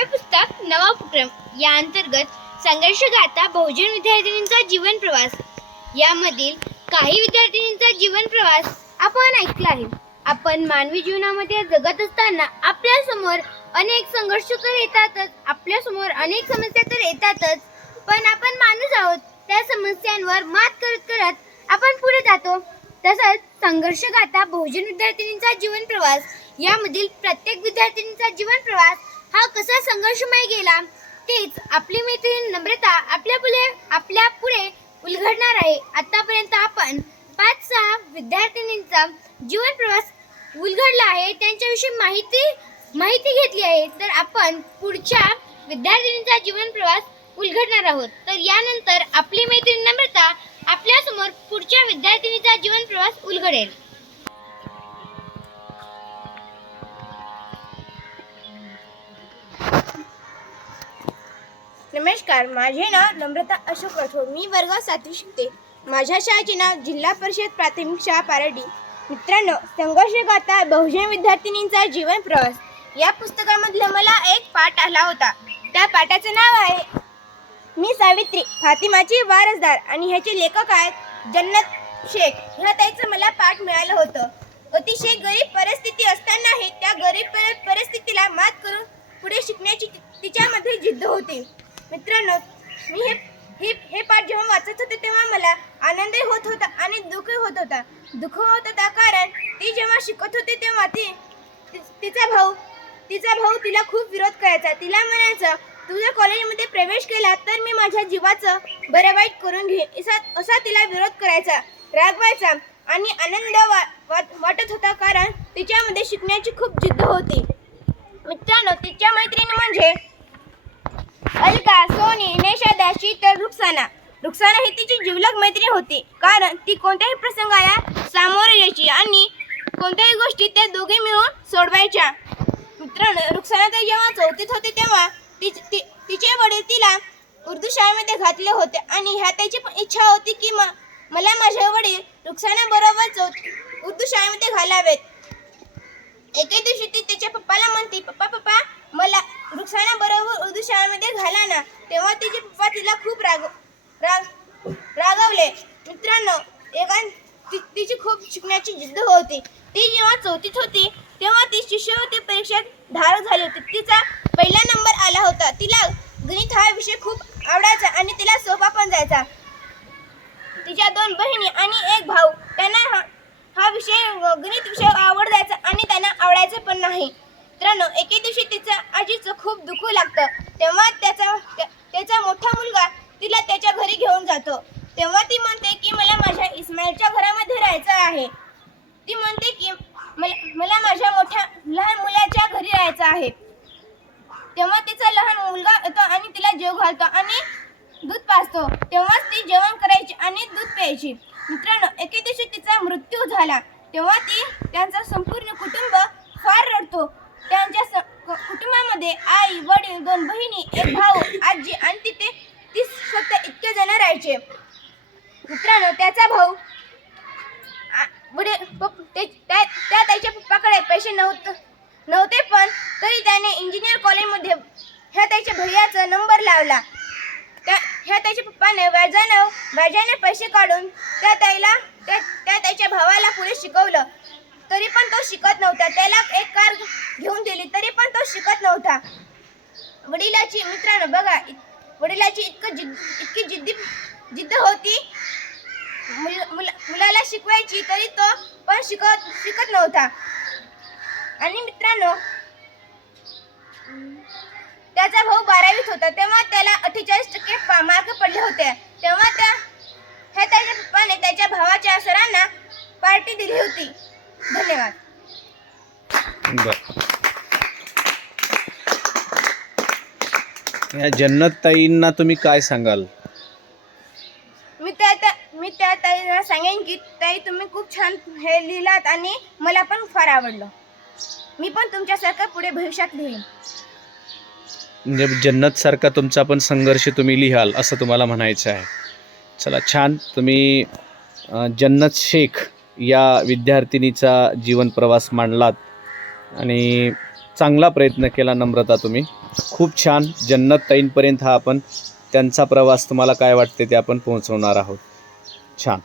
नवे पुस्तक नवा उपक्रम या अंतर्गत संघर्ष गाथा बहुजन विद्यार्थिनींचा जीवन प्रवास. यामधील काही विद्यार्थिनींचा जीवन प्रवास आपण ऐकला आहे. आपण मानवी जीवनामध्ये जगत असताना आपल्यासमोर अनेक संघर्ष तर येतातच आपल्यासमोर अनेक समस्या तर येतातच पण आपण माणूस आहोत त्या समस्यांवर मात करत करत आपण पुढे जातो. तसंच संघर्ष गाथा बहुजन विद्यार्थिनींचा जीवन प्रवास यामधील प्रत्येक विद्यार्थिनींचा जीवन प्रवास हा कसा संघर्षमय गेला तेच आपली मैत्रीण नम्रता आपल्या पुढे आपल्या पुढे उलगडणार आहे. आतापर्यंत आपण पाच सहा विद्यार्थिनींचा जीवन प्रवास उलगडला आहे त्यांच्याविषयी माहिती माहिती घेतली आहे. तर आपण पुढच्या विद्यार्थिनींचा जीवन प्रवास उलगडणार आहोत. तर यानंतर आपली मैत्रीण नम्रता आपल्यासमोर पुढच्या विद्यार्थिनीचा जीवन प्रवास उलगडेल. नमस्कार माझे नाव नम्रता अशोक राठोड. मी वर्ग सातवी शिकते. माझ्या शाळेचे नाव जिल्हा परिषद प्राथमिक शाळा पारडी. मित्रांनो संघर्ष गाथा बहुजन विद्यार्थिनींचा जीवन प्रवास. या पुस्तकामधलं मला एक पाठ आला होता. त्या पाठाचं नाव आहे मी सावित्री फातिमाची वारसदार आणि ह्याचे लेखक आहेत जन्नत शेख. ह्या त्याचं मला पाठ मिळालं होतं. अतिशय गरीब परिस्थिती असते त्या गरीब पर- परिस्थितीला मात करून पुढे शिकण्याची ति- तिच्यामध्ये जिद्द होती मित्रांनो मी हे हे हे पाठ जेव्हा वाचत होते तेव्हा मला आनंदही होत होता आणि दुःखही होत होता. दुःख होत होता कारण ती जेव्हा शिकत होती तेव्हा ती तिचा भाऊ तिचा भाऊ तिला खूप विरोध करायचा. तिला म्हणायचं तुझ्या कॉलेजमध्ये प्रवेश केला तर मी माझ्या जीवाचं बरं वाईट करून घेईन. असा असा तिला विरोध करायचा रागवायचा आणि आनंद वा, वाट- वाटत होता कारण तिच्यामध्ये शिकण्याची खूप जिद्द होती. मित्रांनो तिच्या मैत्रिणी म्हणजे अलका सोनी नेशादा शीतल रुक्साना. रुक्साना ही तिची जिवलग मैत्रीण होती. कारण ती कोणत्याही प्रसंगाला सामोरे यायची आणि कोणत्याही गोष्टी त्या दोघे मिळून सोडवायच्या. मित्रांनो रुक्साना तर जेव्हा चौथीत होते तेव्हा ती ती- तिचे वडील तिला उर्दू शाळेमध्ये घातले होते आणि ह्या त्याची पण इच्छा होती की म- मला माझे वडील रुक्साना बरोबर उर्दू शाळेमध्ये घालावेत. एके दिवशी ती तिच्या पप्पाला म्हणते पप्पा पप्पा मला रुक्साना बरोबर उर्दू शाळेमध्ये घाला ना. तेव्हा तिचे पप्पा तिला खूप राग राग रागवले. मित्रांनो एका ति- तिची खूप शिकण्याची जिद्द होती. ती जेव्हा चौथीत होती तेव्हा ती शिष्यवृत्ती परीक्षेत धारक झाली होती. तिचा पहिला नंबर आला होता. तिला गणित हा विषय खूप आवडायचा आणि तिला सोपा पण जायचा. तिच्या दोन बहिणी आणि एक भाऊ त्यांना हा हा विषय गणित विषय आवड जायचा आणि त्यांना आवडायचं पण नाही. मित्रांनो एके दिवशी तिचं आजीचं खूप दुखू लागतं तेव्हा त्याचा त्या- त्याचा मोठा मुलगा तिला त्याच्या घरी घेऊन जातो. तेव्हा ती म्हणते की मला माझ्या इस्माईलच्या घरामध्ये राहायचं आहे. ती म्हणते की मला मला माझ्या मोठ्या लहान मुलाच्या घरी राहायचं आहे. तेव्हा तिचा लहान मुलगा येतो आणि तिला जेव घालतो आणि दूध पाजतो. तेव्हाच ती जेवण करायची आणि दूध प्यायची. मित्रांनो एके दिवशी तिचा मृत्यू झाला. तेव्हा ती त्यांचा संपूर्ण कुटुंब फार रडतो. त्यांच्या स- कुटुंबामध्ये आई वडील दोन बहिणी एक भाऊ आजी आणि तिथे फक्त इतके जण राहायचे. मित्रांनो त्याचा भाऊ आ- ते- त्या त्या त्याच्या पप्पाकडे पैसे नव्हते नव्हते पण तरी त्याने इंजिनियर कॉलेजमध्ये ह्या त्याच्या भैयाचा नंबर लावला. त्या ह्या त्याच्या पप्पाने व्याजानं व्याजाने पैसे काढून त्या ताईला त्या त्या त्याच्या भावाला पुढे शिकवलं. तरी पण तो शिकत नव्हता. त्याला एक कार घेऊन दिली तरी पण तो शिकत नव्हता. वडिलाची मित्रांनो बघा इत- वडिलाची इतकं जिद्द इतकी जिद्दी जिद्द होती. मुल- मुला- मुलाला शिकवायची तरी तो पण शिकत शिकत नव्हता. आणि मित्रांनो त्याचा भाऊ बारावीत होता. तेव्हा त्याला अठ्ठेचाळीस टक्के पा- मार्क पडले होते. तेव्हा त्या ह्या त्याच्या पप्पाने त्याच्या भावाच्या सरांना पार्टी दिली होती. धन्यवाद. या जन्नत ताईंना तुम्ही काय सांगाल? मी त्या त्या- मी त्या ताईला सांगेन की ताई तुम्ही खूप छान हे लिहिलात आणि मला पण फार आवडलं. मी पण तुमच्यासारखं पुढे भविष्यात लिहीन. म्हणजे जन्नत सारखा तुमचा पण संघर्ष तुम्ही लिहाल असं तुम्हाला म्हणायचं आहे. चला छान. तुम्ही अ, जन्नत शेख या विद्यार्थिनीचा जीवन प्रवास मांडलात. आणि चांगला प्रयत्न केला नम्रता तुम्ही. खूप छान जन्नत ताईंपर्यंत हा आपण त्यांचा प्रवास तुम्हाला काय वाटते ते आपण पोहोचवणार आहोत. छान.